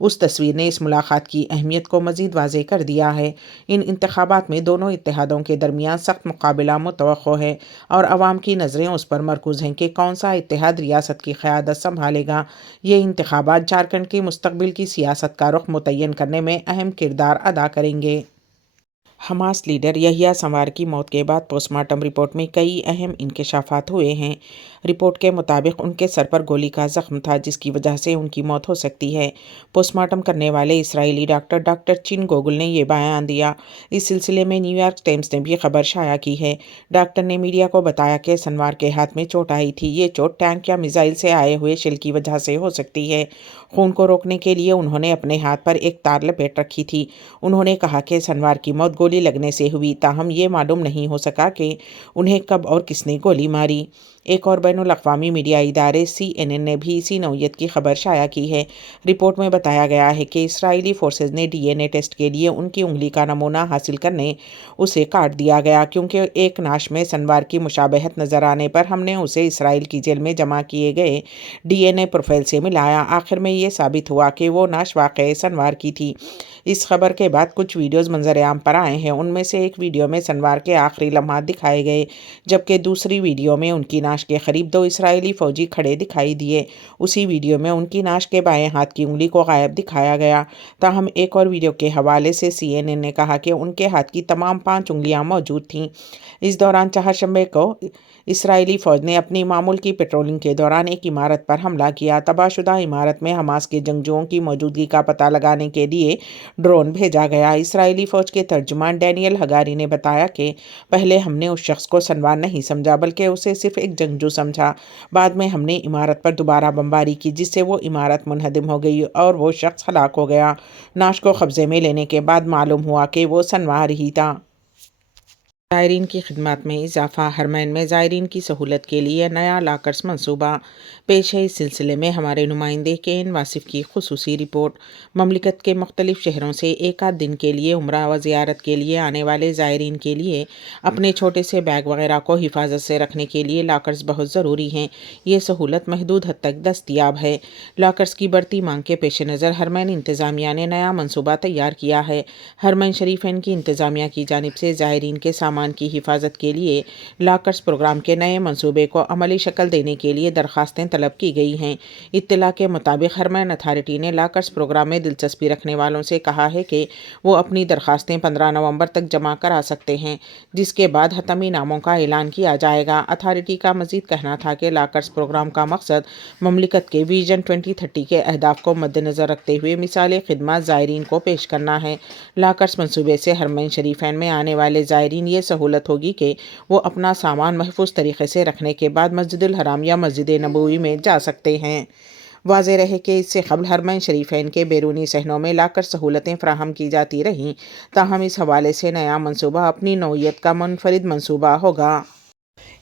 اس تصویر نے اس ملاقات کی اہمیت کو مزید واضح کر دیا ہے۔ ان انتخابات میں دونوں اتحادوں کے درمیان سخت مقابلہ متوقع ہے اور عوام کی نظریں اس پر مرکوز ہیں کہ کون سا اتحاد ریاست کی قیادت سنبھالے گا۔ یہ انتخابات جھارکھنڈ کے مستقبل کی سیاست کا رخ متعین کرنے میں اہم کردار ادا کریں گے۔ حماس لیڈر یحییٰ سنوار کی موت کے بعد پوسٹ مارٹم رپورٹ میں کئی اہم انکشافات ہوئے ہیں۔ رپورٹ کے مطابق ان کے سر پر گولی کا زخم تھا جس کی وجہ سے ان کی موت ہو سکتی ہے۔ پوسٹ مارٹم کرنے والے اسرائیلی ڈاکٹر چین گوگل نے یہ بیان دیا۔ اس سلسلے میں نیو یارک ٹائمز نے بھی خبر شائع کی ہے۔ ڈاکٹر نے میڈیا کو بتایا کہ سنوار کے ہاتھ میں چوٹ آئی تھی۔ یہ چوٹ ٹینک یا میزائل سے آئے ہوئے شیل کی وجہ سے ہو سکتی ہے۔ خون کو روکنے کے لیے انہوں نے اپنے ہاتھ پر ایک تار لپیٹ رکھی تھی۔ انہوں نے کہا کہ سنوار کی موت گولی لگنے سے ہوئی، تاہم یہ معلوم نہیں ہو سکا کہ انہیں کب اور کس نے گولی ماری۔ ایک اور بین الاقوامی میڈیا ادارے CNN نے بھی اسی نوعیت کی خبر شائع کی ہے۔ رپورٹ میں بتایا گیا ہے کہ اسرائیلی فورسز نے DNA ٹیسٹ کے لیے ان کی انگلی کا نمونہ حاصل کرنے اسے کاٹ دیا گیا، کیونکہ ایک نعش میں سنوار کی مشابہت نظر آنے پر ہم نے اسے اسرائیل کی جیل میں جمع کیے گئے DNA پروفائل سے ملایا۔ آخر میں یہ ثابت ہوا کہ وہ نعش واقعی سنوار کی تھی۔ اس خبر کے بعد کچھ ویڈیوز منظر عام پر آئے ہیں۔ ان میں سے ایک ویڈیو میں سنوار کے آخری لمحات دکھائے گئے، جبکہ دوسری ویڈیو میں ان کی نعش کے قریب 2 اسرائیلی فوجی کھڑے دکھائی دیے۔ اسی ویڈیو میں ان کی نعش کے بائیں ہاتھ کی انگلی کو غائب دکھایا گیا۔ تاہم ایک اور ویڈیو کے حوالے سے CNN نے کہا کہ ان کے ہاتھ کی تمام 5 انگلیاں موجود تھیں۔ اس دوران چہارشنبے کو اسرائیلی فوج نے اپنی معمول کی پیٹرولنگ کے دوران ایک عمارت پر حملہ کیا۔ تباہ شدہ عمارت میں حماس کے جنگجوؤں کی موجودگی کا پتہ لگانے کے لیے ڈرون بھیجا گیا۔ اسرائیلی فوج کے ترجمان ڈینیل ہگاری نے بتایا کہ پہلے ہم نے اس شخص کو سنوار نہیں سمجھا بلکہ اسے صرف ایک جنگجو سمجھا۔ بعد میں ہم نے عمارت پر دوبارہ بمباری کی جس سے وہ عمارت منہدم ہو گئی اور وہ شخص ہلاک ہو گیا۔ نعش کو قبضے میں لینے کے بعد معلوم ہوا کہ وہ سنوار ہی تھا۔ زائرین کی خدمات میں اضافہ، حرمین میں زائرین کی سہولت کے لیے نیا لاکرز منصوبہ پیش ہے۔ اس سلسلے میں ہمارے نمائندے KN واصف کی خصوصی رپورٹ۔ مملکت کے مختلف شہروں سے ایک آدھ دن کے لیے عمرہ و زیارت کے لیے آنے والے زائرین کے لیے اپنے چھوٹے سے بیگ وغیرہ کو حفاظت سے رکھنے کے لیے لاکرز بہت ضروری ہیں۔ یہ سہولت محدود حد تک دستیاب ہے۔ لاکرز کی بڑھتی مانگ کے پیش نظر حرمین انتظامیہ نے نیا منصوبہ تیار کیا ہے۔ حرمین شریفین کی انتظامیہ کی جانب سے زائرین کے سامان کی حفاظت کے لیے لاکرز پروگرام کے نئے منصوبے کو عملی شکل دینے کے لیے درخواستیں طلب کی گئی ہیں۔ اطلاع کے مطابق حرمین اتھارٹی نے لاکرز پروگرام میں دلچسپی رکھنے والوں سے کہا ہے کہ وہ اپنی درخواستیں 15 نومبر تک جمع کرا سکتے ہیں، جس کے بعد حتمی ناموں کا اعلان کیا جائے گا۔ اتھارٹی کا مزید کہنا تھا کہ لاکرز پروگرام کا مقصد مملکت کے ویژن 2030 کے اہداف کو مد نظر رکھتے ہوئے مثالی خدمات زائرین کو پیش کرنا ہے۔ لاکرز منصوبے سے حرمین شریفین میں آنے والے زائرین یہ سہولت ہوگی کہ وہ اپنا سامان محفوظ طریقے سے رکھنے کے بعد مسجد الحرام یا مسجد نبوی میں جا سکتے ہیں۔ واضح رہے کہ اس سے قبل حرمین شریفین کے بیرونی صحنوں میں لاکر سہولتیں فراہم کی جاتی رہیں، تاہم اس حوالے سے نیا منصوبہ اپنی نوعیت کا منفرد منصوبہ ہوگا۔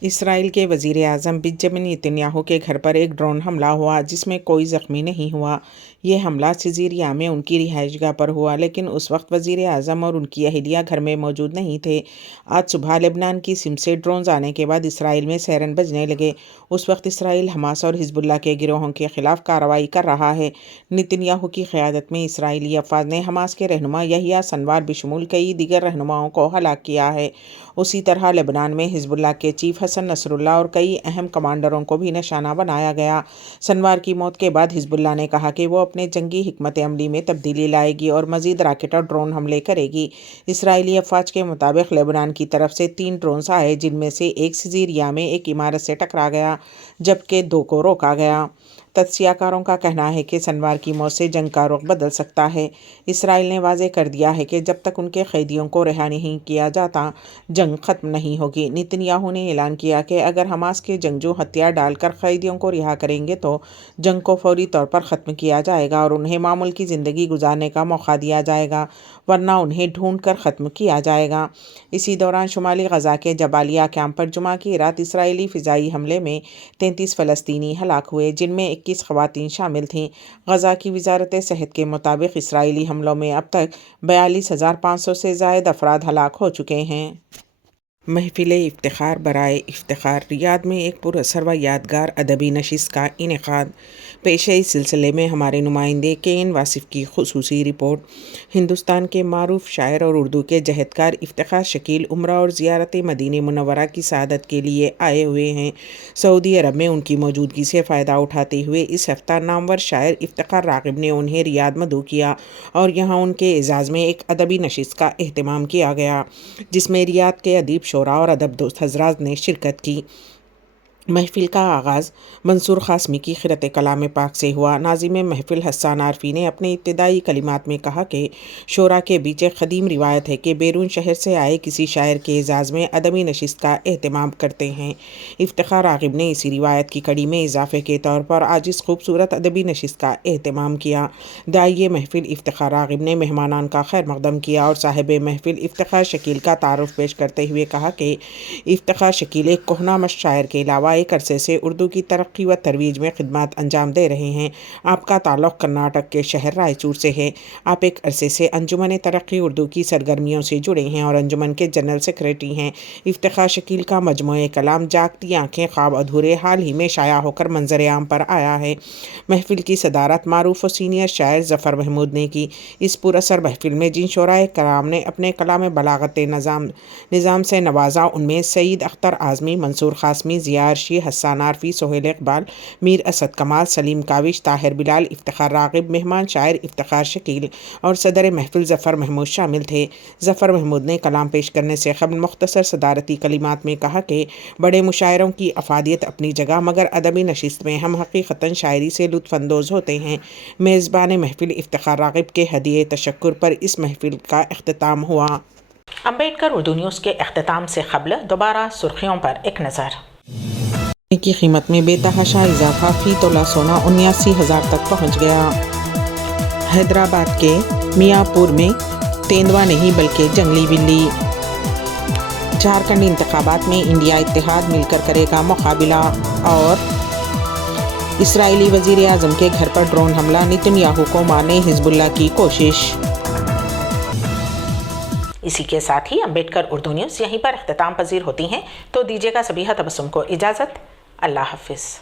اسرائیل کے وزیر اعظم بنجمن نتنیاہو کے گھر پر ایک ڈرون حملہ ہوا جس میں کوئی زخمی نہیں ہوا۔ یہ حملہ سیزیریا میں ان کی رہائش گاہ پر ہوا، لیکن اس وقت وزیر اعظم اور ان کی اہلیہ گھر میں موجود نہیں تھے۔ آج صبح لبنان کی سمت سے ڈرونز آنے کے بعد اسرائیل میں سائرن بجنے لگے۔ اس وقت اسرائیل حماس اور حزب اللہ کے گروہوں کے خلاف کارروائی کر رہا ہے۔ نتنیاہو کی قیادت میں اسرائیلی افواج نے حماس کے رہنما یحییٰ سنوار بشمول کئی دیگر رہنماؤں کو ہلاک کیا ہے۔ اسی طرح لبنان میں حزب اللہ کے چیف حسن نصر اللہ اور کئی اہم کمانڈروں کو بھی نشانہ بنایا گیا۔ سنوار کی موت کے بعد حزب اللہ نے کہا کہ وہ اپنے جنگی حکمت عملی میں تبدیلی لائے گی اور مزید راکٹ اور ڈرون حملے کرے گی۔ اسرائیلی افواج کے مطابق لبنان کی طرف سے 3 ڈرونز آئے، جن میں سے ایک سیزیریا میں ایک عمارت سے ٹکرا گیا جبکہ 2 کو روکا گیا۔ تجزیہ کاروں کا کہنا ہے کہ سنوار کی موت سے جنگ کا رخ بدل سکتا ہے۔ اسرائیل نے واضح کر دیا ہے کہ جب تک ان کے قیدیوں کو رہا نہیں کیا جاتا، جنگ ختم نہیں ہوگی۔ نتنیاہو نے اعلان کیا کہ اگر حماس کے جنگجو ہتھیار ڈال کر قیدیوں کو رہا کریں گے تو جنگ کو فوری طور پر ختم کیا جائے گا اور انہیں معمول کی زندگی گزارنے کا موقع دیا جائے گا، ورنہ انہیں ڈھونڈ کر ختم کیا جائے گا۔ اسی دوران شمالی غزہ کے جبالیہ کیمپ پر جمعہ کی رات اسرائیلی فضائی حملے میں 33 فلسطینی ہلاک ہوئے، جن میں 21 خواتین شامل تھیں۔ غزہ کی وزارت صحت کے مطابق اسرائیلی حملوں میں اب تک 42,500 سے زائد افراد ہلاک ہو چکے ہیں۔ محفل افتخار برائے افتخار ریاض میں ایک پراثر و یادگار ادبی نشست کا انعقاد۔ پیش ہے اس سلسلے میں ہمارے نمائندے کے واصف کی خصوصی رپورٹ۔ ہندوستان کے معروف شاعر اور اردو کے جہدکار افتخار شکیل عمرہ اور زیارت مدینہ منورہ کی سعادت کے لیے آئے ہوئے ہیں۔ سعودی عرب میں ان کی موجودگی سے فائدہ اٹھاتے ہوئے اس ہفتہ نامور شاعر افتخار راغب نے انہیں ریاض مدعو کیا اور یہاں ان کے اعزاز میں ایک ادبی نشست کا اہتمام کیا گیا، جس میں ریاض کے ادیب شعراء اور ادب دوست حضرات نے شرکت کی۔ محفل کا آغاز منصور قاسمی کی خرۃ کلام پاک سے ہوا۔ ناظم محفل حسان عارفی نے اپنے ابتدائی کلمات میں کہا کہ شعراء کے بیچ ایک قدیم روایت ہے کہ بیرون شہر سے آئے کسی شاعر کے اعزاز میں ادبی نشست کا اہتمام کرتے ہیں۔ افتخار راغب نے اسی روایت کی کڑی میں اضافے کے طور پر آج اس خوبصورت ادبی نشست کا اہتمام کیا۔ داعیہ محفل افتخار راغب نے مہمانان کا خیر مقدم کیا اور صاحب محفل افتخار شکیل کا تعارف پیش کرتے ہوئے کہا کہ افتخار شکیل ایک کہنہ مشق شاعر کے علاوہ ایک عرصے سے اردو کی ترقی و ترویج میں خدمات انجام دے رہے ہیں۔ آپ کا تعلق کرناٹک کے شہر رائچور سے ہے۔ آپ ایک عرصے سے انجمن ترقی اردو کی سرگرمیوں سے جڑے ہیں اور انجمن کے جنرل سیکریٹری ہیں۔ افتخار شکیل کا مجموعہ کلام جاگتی آنکھیں خواب ادھورے حال ہی میں شائع ہو کر منظر عام پر آیا ہے۔ محفل کی صدارت معروف و سینئر شاعر ظفر محمود نے کی۔ اس پراثر محفل میں جن شعراء کرام نے اپنے کلام بلاغت نظام سے نوازا ان میں سعید اختر اعظمی، منصور قاسمی، ضیاء عرشی، حسان عارفی، سہیل اقبال، میر اسد کمال، سلیم کاوش، طاہر بلال، افتخار راغب، مہمان شاعر افتخار شکیل اور صدر محفل ظفر محمود شامل تھے۔ ظفر محمود نے کلام پیش کرنے سے قبل مختصر صدارتی کلمات میں کہا کہ بڑے مشاعروں کی افادیت اپنی جگہ، مگر ادبی نشست میں ہم حقیقتاً شاعری سے لطف اندوز ہوتے ہیں۔ میزبان محفل افتخار راغب کے ہدیہ تشکر پر اس محفل کا اختتام ہوا۔ امبیڈکر اردو نیوز کے اختتام سے قبل دوبارہ سرخیوں پر ایک نظر۔ کی قیمت میں بے تحاشا اضافہ، فی تولہ سونا 79,000 تک پہنچ گیا۔ حیدرآباد کے میاں پور میں تیندوا نہیں بلکہ جنگلی بلی۔ جھارکھنڈ انتخابات میں انڈیا اتحاد مل کر کرے گا مقابلہ۔ اور اسرائیلی وزیر اعظم کے گھر پر ڈرون حملہ، نتن یاہو کو مارنے حزب اللہ کی کوشش۔ اسی کے ساتھ ہی امبیڈکر اردو نیوز یہیں پر اختتام پذیر ہوتی ہیں، تو دیجیے گا سبیحہ تبسم کو اجازت۔ اللہ حافظ۔